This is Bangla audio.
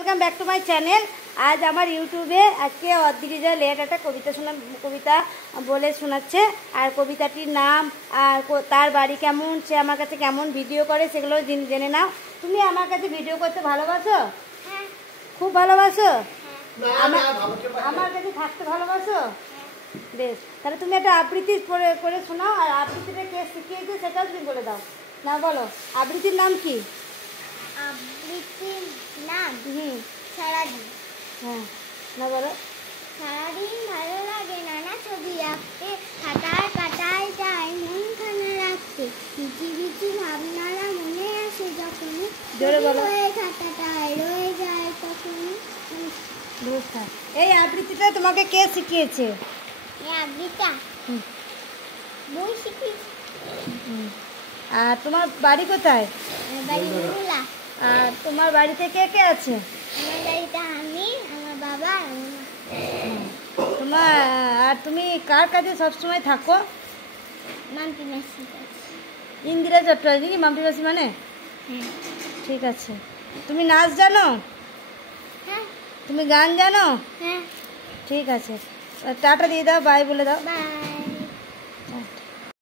Welcome back to my channel. আজ আমার ইউটিউবে আজকে অদ্রিজা লেট একটা কবিতা বলে শোনাচ্ছে। আর কবিতাটির নাম আর তার বাড়ি কেমন, সে আমার কাছে কেমন ভিডিও করে সেগুলো জেনে নাও। তুমি আমার কাছে ভিডিও করতে ভালোবাসো? হ্যাঁ। খুব ভালোবাসো? হ্যাঁ। আমার কাছে থাকতে ভালোবাসো? বেশ, তাহলে তুমি একটা আবৃত্তি করে শোনাও। আর আবৃত্তিটা কে শিখিয়েছে সেটাও তুমি বলে দাও। না বলো, আবৃত্তির নাম কি? আবৃত্তির নাম সারাদিন। হ্যাঁ, না বলো। সারাদিন ভালো লাগে নানা ছবি আঁকতে, খাতায় কাটায় যায় মন খানা রাখতে, বিচি বিচি ভাবনারা মনে আসে যখনই, হয়ে খাতাটায় রয়ে যায় তখনই। এই আবৃত্তিটা তোমাকে কে শিখিয়েছে? এই আবৃত্তিটা বই শিখিয়েছি। আর তোমার বাড়ি কোথায়? বাড়ি মুলা। আর তোমার বাড়িতে কে কে আছে? আমার বাড়িতে আমি, আমার বাবা আর আমার মা। তোমার আর তুমি কার কাছে সবসময় থাকো? মাম্পি মাসির কাছে। ইন্দিরা চট্টোপাধ্যায় নাকি মাম্পি মাসি মানে? হ্যাঁ। ঠিক আছে। তুমি নাচ জানো? হ্যাঁ। তুমি গান জানো? হ্যাঁ। ঠিক আছে, টাটা দিয়ে দাও, বাই বলে দাও। বাই।